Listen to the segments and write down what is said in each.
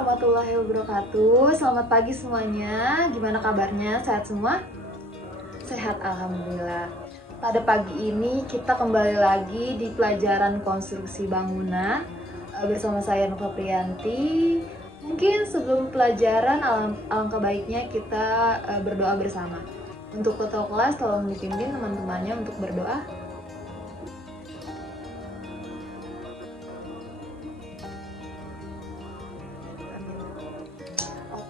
warahmatullahi wabarakatuh. Selamat pagi semuanya. Gimana kabarnya? Sehat semua? Sehat, alhamdulillah. Pada pagi ini kita kembali lagi di pelajaran konstruksi bangunan bersama saya Nova Priyanti. Mungkin sebelum pelajaran alangkah baiknya kita berdoa bersama. Untuk ketua kelas tolong dipimpin teman-temannya untuk berdoa.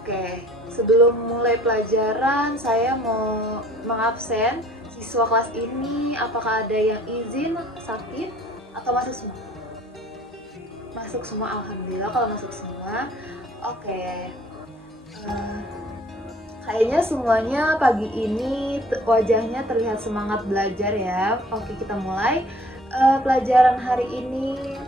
Oke, sebelum mulai pelajaran, saya mau mengabsen siswa kelas ini. Apakah ada yang izin sakit atau masuk semua? Masuk semua, alhamdulillah kalau masuk semua. Oke, kayaknya semuanya pagi ini wajahnya terlihat semangat belajar ya. Oke, kita mulai pelajaran hari ini.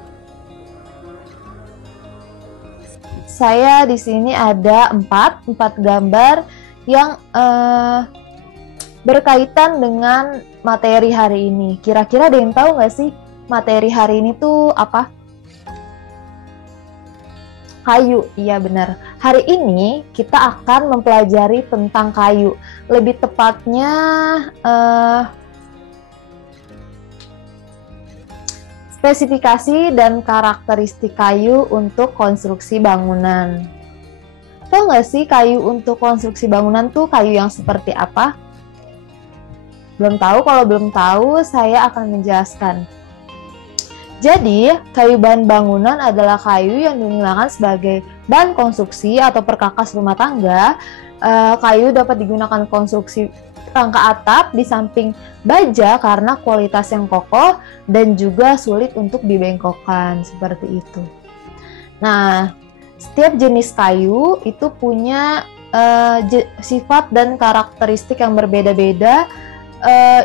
Saya di sini ada empat gambar yang berkaitan dengan materi hari ini. Kira-kira ada yang tahu nggak sih materi hari ini tuh apa? Kayu, iya benar. Hari ini kita akan mempelajari tentang kayu. Lebih tepatnya spesifikasi dan karakteristik kayu untuk konstruksi bangunan. Tahu nggak sih kayu untuk konstruksi bangunan tuh kayu yang seperti apa? Belum tahu? Kalau belum tahu, saya akan menjelaskan. Jadi, kayu bahan bangunan adalah kayu yang digunakan sebagai bahan konstruksi atau perkakas rumah tangga. Kayu dapat digunakan konstruksi rangka atap di samping baja karena kualitas yang kokoh dan juga sulit untuk dibengkokkan, seperti itu. Nah, setiap jenis kayu itu punya sifat dan karakteristik yang berbeda-beda.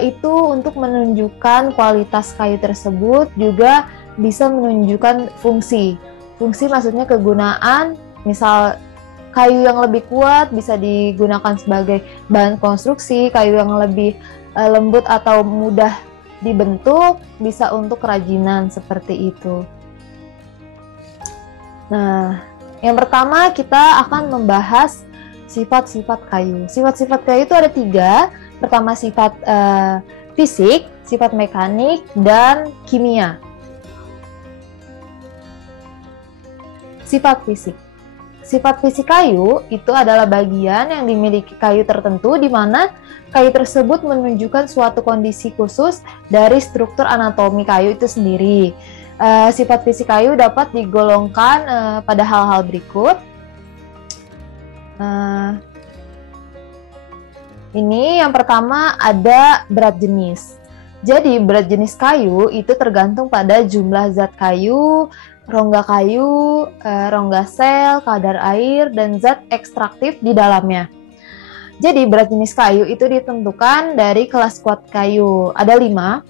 Itu untuk menunjukkan kualitas kayu tersebut, juga bisa menunjukkan fungsi. Fungsi maksudnya kegunaan, misal kayu yang lebih kuat bisa digunakan sebagai bahan konstruksi, kayu yang lebih lembut atau mudah dibentuk bisa untuk kerajinan, seperti itu. Nah, yang pertama kita akan membahas sifat-sifat kayu. Sifat-sifat kayu itu ada tiga. Pertama sifat fisik, sifat mekanik, dan kimia. Sifat fisik. Sifat fisik kayu itu adalah bagian yang dimiliki kayu tertentu di mana kayu tersebut menunjukkan suatu kondisi khusus dari struktur anatomi kayu itu sendiri. Sifat fisik kayu dapat digolongkan pada hal-hal berikut. Ini yang pertama ada berat jenis. Jadi berat jenis kayu itu tergantung pada jumlah zat kayu, rongga kayu, rongga sel, kadar air, dan zat ekstraktif di dalamnya. Jadi berat jenis kayu itu ditentukan dari kelas kuat kayu. Ada 5.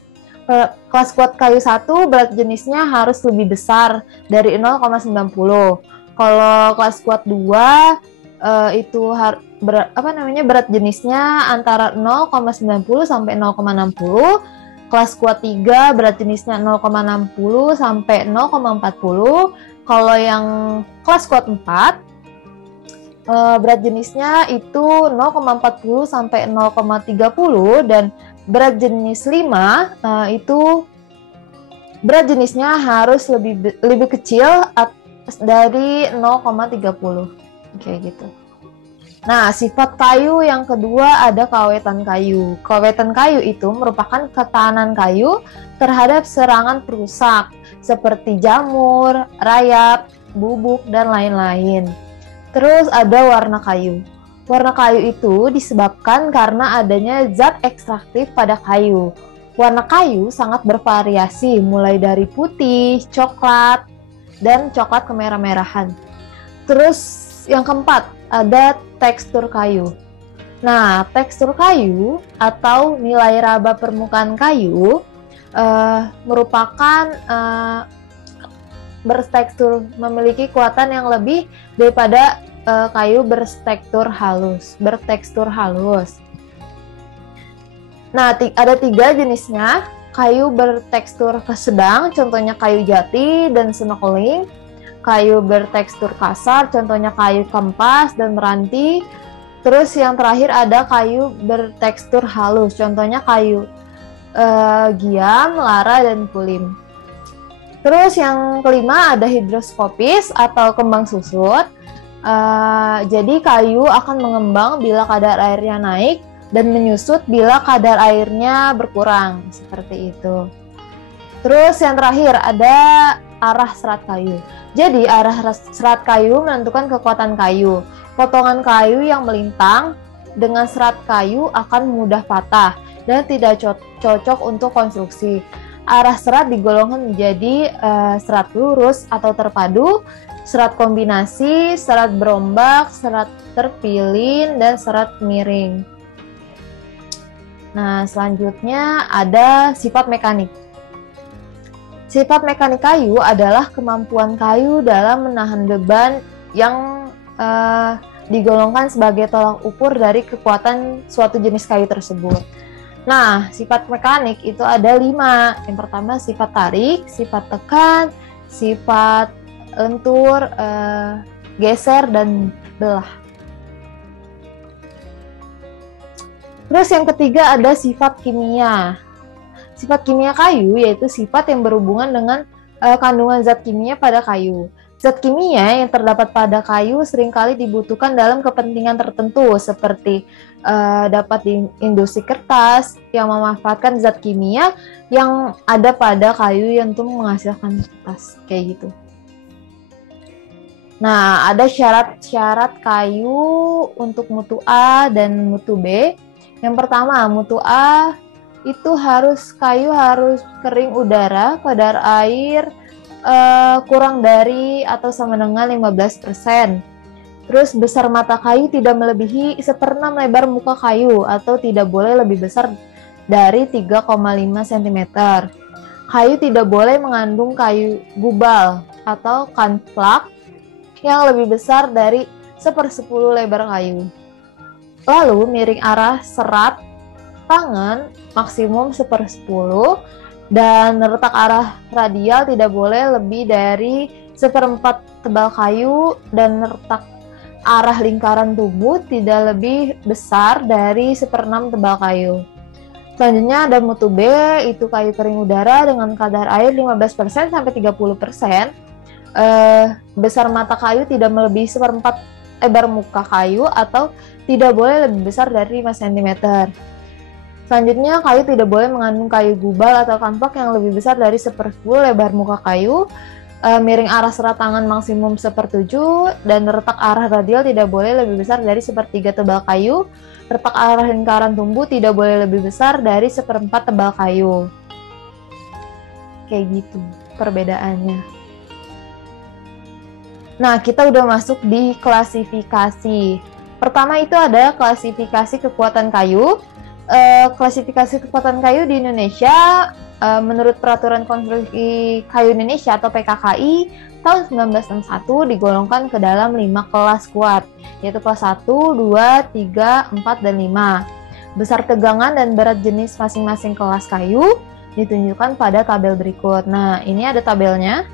Kelas kuat kayu 1 berat jenisnya harus lebih besar dari 0,90. Kalau kelas kuat 2 itu berat jenisnya antara 0,90 sampai 0,60. Kelas kuat 3 berat jenisnya 0,60 sampai 0,40. Kalau yang kelas kuat 4 berat jenisnya itu 0,40 sampai 0,30, dan berat jenis 5 itu berat jenisnya harus lebih kecil dari 0,30. Kayak gitu. Nah, sifat kayu yang kedua ada kawetan kayu. Kawetan kayu itu merupakan ketahanan kayu terhadap serangan perusak seperti jamur, rayap, bubuk, dan lain-lain. Terus ada warna kayu. Warna kayu itu disebabkan karena adanya zat ekstraktif pada kayu. Warna kayu sangat bervariasi, mulai dari putih, coklat, dan coklat kemerah-merahan. Terus yang keempat, ada tekstur kayu. Nah, tekstur kayu atau nilai raba permukaan kayu merupakan bertekstur, memiliki kekuatan yang lebih daripada kayu bertekstur halus. Nah, ada 3 jenisnya. Kayu bertekstur sedang, contohnya kayu jati dan snorkeling. kayu bertekstur kasar, contohnya kayu kampas dan meranti. Terus yang terakhir ada kayu bertekstur halus, contohnya kayu giam, lara, dan kulim. Terus yang kelima ada hidroskopis atau kembang susut. Jadi kayu akan mengembang bila kadar airnya naik dan menyusut bila kadar airnya berkurang, seperti itu. Terus yang terakhir ada arah serat kayu. Jadi arah serat kayu menentukan kekuatan kayu. Potongan kayu yang melintang dengan serat kayu akan mudah patah dan tidak cocok untuk konstruksi. Arah serat digolongkan menjadi serat lurus atau terpadu, serat kombinasi, serat berombak, serat terpilin, dan serat miring. Nah, selanjutnya ada sifat mekanik. Sifat mekanik kayu adalah kemampuan kayu dalam menahan beban yang digolongkan sebagai tolak ukur dari kekuatan suatu jenis kayu tersebut. Nah, sifat mekanik itu ada 5. Yang pertama sifat tarik, sifat tekan, sifat lentur, geser, dan belah. Terus yang ketiga ada sifat kimia. Sifat kimia kayu yaitu sifat yang berhubungan dengan kandungan zat kimia pada kayu. Zat kimia yang terdapat pada kayu seringkali dibutuhkan dalam kepentingan tertentu, seperti dapat di industri kertas yang memanfaatkan zat kimia yang ada pada kayu yang untuk menghasilkan kertas, kayak gitu. Nah, ada syarat-syarat kayu untuk mutu A dan mutu B. Yang pertama, mutu A itu kayu harus kering udara, kadar air kurang dari atau sama dengan 15%. Terus besar mata kayu tidak melebihi 1/6 lebar muka kayu atau tidak boleh lebih besar dari 3,5 cm. Kayu tidak boleh mengandung kayu gubal atau kanflak yang lebih besar dari 1/10 lebar kayu. Lalu miring arah serat tangan maksimum 1/10 dan retak arah radial tidak boleh lebih dari 1/4 tebal kayu dan retak arah lingkaran tubuh tidak lebih besar dari 1/6 tebal kayu. Selanjutnya ada mutu B, itu kayu kering udara dengan kadar air 15% sampai 30%. Besar mata kayu tidak melebihi 1/4 lebar muka kayu atau tidak boleh lebih besar dari 5 cm. Selanjutnya, kayu tidak boleh mengandung kayu gubal atau kanvak yang lebih besar dari 1/10 lebar muka kayu. Miring arah serat tangan maksimum 1/7 dan retak arah radial tidak boleh lebih besar dari 1/3 tebal kayu. Retak arah lingkaran tumbuh tidak boleh lebih besar dari 1/4 tebal kayu. Kayak gitu perbedaannya. Nah, kita udah masuk di klasifikasi. Pertama itu ada klasifikasi kekuatan kayu. Klasifikasi kekuatan kayu di Indonesia menurut Peraturan Konstruksi Kayu Indonesia atau PKKI tahun 1961 digolongkan ke dalam 5 kelas kuat, yaitu kelas 1, 2, 3, 4, dan 5. Besar tegangan dan berat jenis masing-masing kelas kayu ditunjukkan pada tabel berikut. Nah, ini ada tabelnya.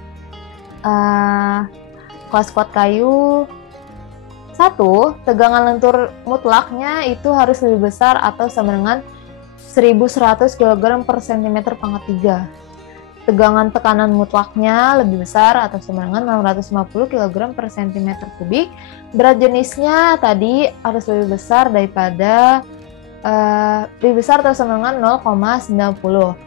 Kelas kuat kayu 1, tegangan lentur mutlaknya itu harus lebih besar atau sama dengan 1100 kg per cm pangkat 3. Tegangan tekanan mutlaknya lebih besar atau sama dengan 650 kg per cm kubik. Berat jenisnya tadi harus lebih besar daripada lebih besar atau sama dengan 0,90.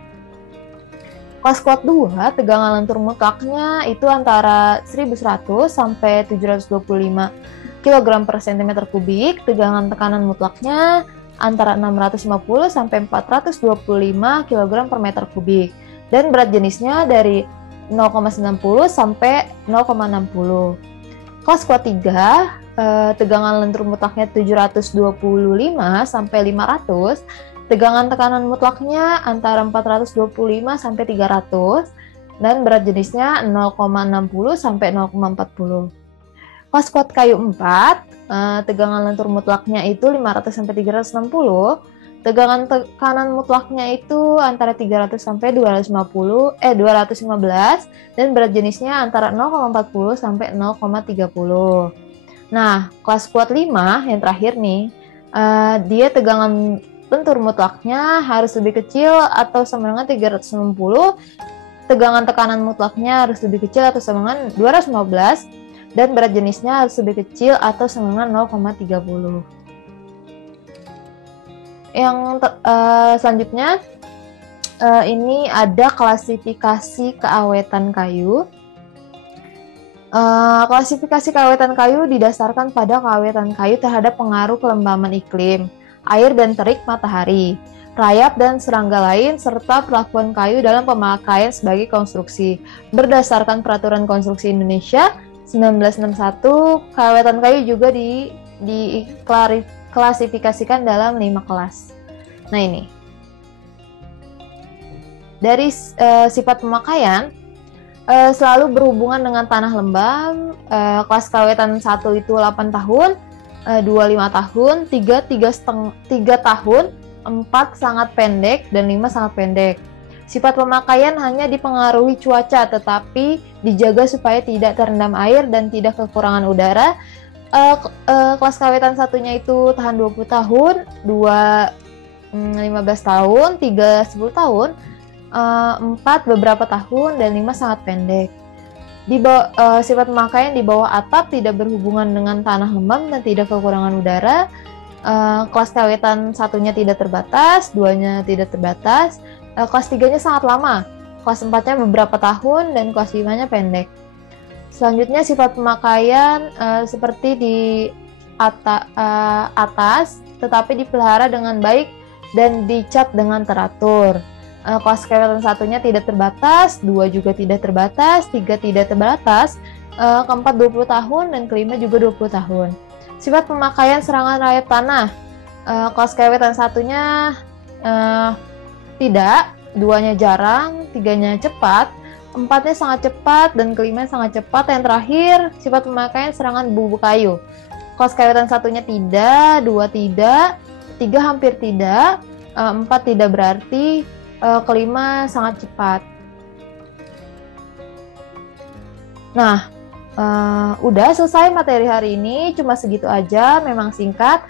Kelas kuat 2, tegangan lentur mutlaknya itu antara 1100 sampai 725 kg per cm kubik. Tegangan tekanan mutlaknya antara 650 sampai 425 kg per meter kubik. Dan berat jenisnya dari 0,90 sampai 0,60. Kelas kuat 3, tegangan lentur mutlaknya 725 sampai 500. Tegangan tekanan mutlaknya antara 425 sampai 300 dan berat jenisnya 0,60 sampai 0,40. Kelas kuat kayu 4, tegangan lentur mutlaknya itu 500 sampai 360. Tegangan tekanan mutlaknya itu antara 300 sampai 215 dan berat jenisnya antara 0,40 sampai 0,30. Nah, kelas kuat 5 yang terakhir nih, dia tegangan lentur mutlaknya harus lebih kecil atau sama dengan 360, tegangan tekanan mutlaknya harus lebih kecil atau sama dengan 215, dan berat jenisnya harus lebih kecil atau sama dengan 0,30. Yang selanjutnya, ini ada klasifikasi keawetan kayu. Klasifikasi keawetan kayu didasarkan pada keawetan kayu terhadap pengaruh kelembaman iklim, air dan terik matahari, rayap dan serangga lain, serta perlakuan kayu dalam pemakaian sebagai konstruksi. Berdasarkan Peraturan Konstruksi Indonesia 1961, keawetan kayu juga diklasifikasikan dalam 5 kelas. Nah ini, dari sifat pemakaian, selalu berhubungan dengan tanah lembab. Kelas keawetan 1 itu 8 tahun, 2 5 tahun, 3 tahun, 4 sangat pendek, dan 5 sangat pendek. Sifat pemakaian hanya dipengaruhi cuaca, tetapi dijaga supaya tidak terendam air dan tidak kekurangan udara. Kelas keawetan satunya itu tahan 20 tahun, 2 15 tahun, 3 10 tahun, 4 beberapa tahun, dan 5 sangat pendek. Sifat pemakaian di bawah atap tidak berhubungan dengan tanah lembab dan tidak kekurangan udara. Kelas keawetan satunya tidak terbatas, 2-nya tidak terbatas, kelas 3-nya sangat lama, kelas 4-nya beberapa tahun, dan kelas 5-nya pendek. Selanjutnya sifat pemakaian seperti di atas, tetapi dipelihara dengan baik dan dicat dengan teratur. Kelas keawetan satunya tidak terbatas, 2 juga tidak terbatas, 3 tidak terbatas, keempat 20 tahun, dan kelima juga 20 tahun. Sifat pemakaian serangan rayap tanah. Kelas keawetan satunya tidak, 2-nya jarang, 3-nya cepat, 4-nya sangat cepat, dan kelima sangat cepat. Yang terakhir, sifat pemakaian serangan bubuk kayu. Kelas keawetan satunya tidak, 2 tidak, 3 hampir tidak, 4 tidak berarti, kelima sangat cepat. Nah, udah selesai materi hari ini, cuma segitu aja, memang singkat.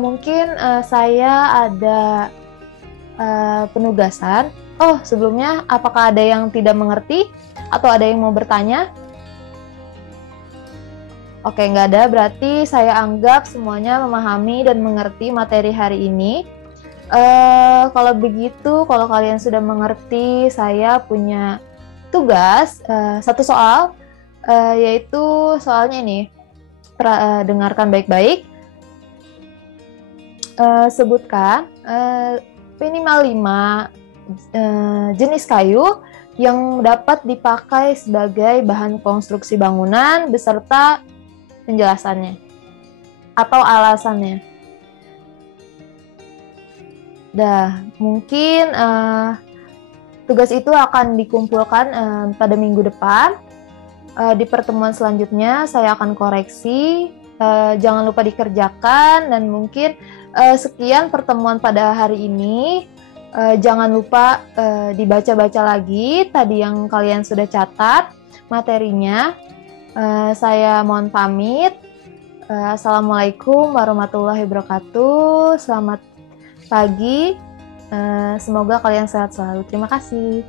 Mungkin saya ada penugasan. Oh, sebelumnya apakah ada yang tidak mengerti atau ada yang mau bertanya? Oke, nggak ada, berarti saya anggap semuanya memahami dan mengerti materi hari ini. Kalau begitu, kalau kalian sudah mengerti, saya punya tugas, satu soal, yaitu soalnya ini, dengarkan baik-baik. Sebutkan minimal 5 jenis kayu yang dapat dipakai sebagai bahan konstruksi bangunan beserta penjelasannya atau alasannya. Mungkin tugas itu akan dikumpulkan pada minggu depan. Di pertemuan selanjutnya saya akan koreksi. Jangan lupa dikerjakan, dan mungkin sekian pertemuan pada hari ini. Jangan lupa dibaca-baca lagi tadi yang kalian sudah catat materinya. Saya mohon pamit. Assalamualaikum warahmatullahi wabarakatuh. Selamat pagi, semoga kalian sehat selalu. Terima kasih.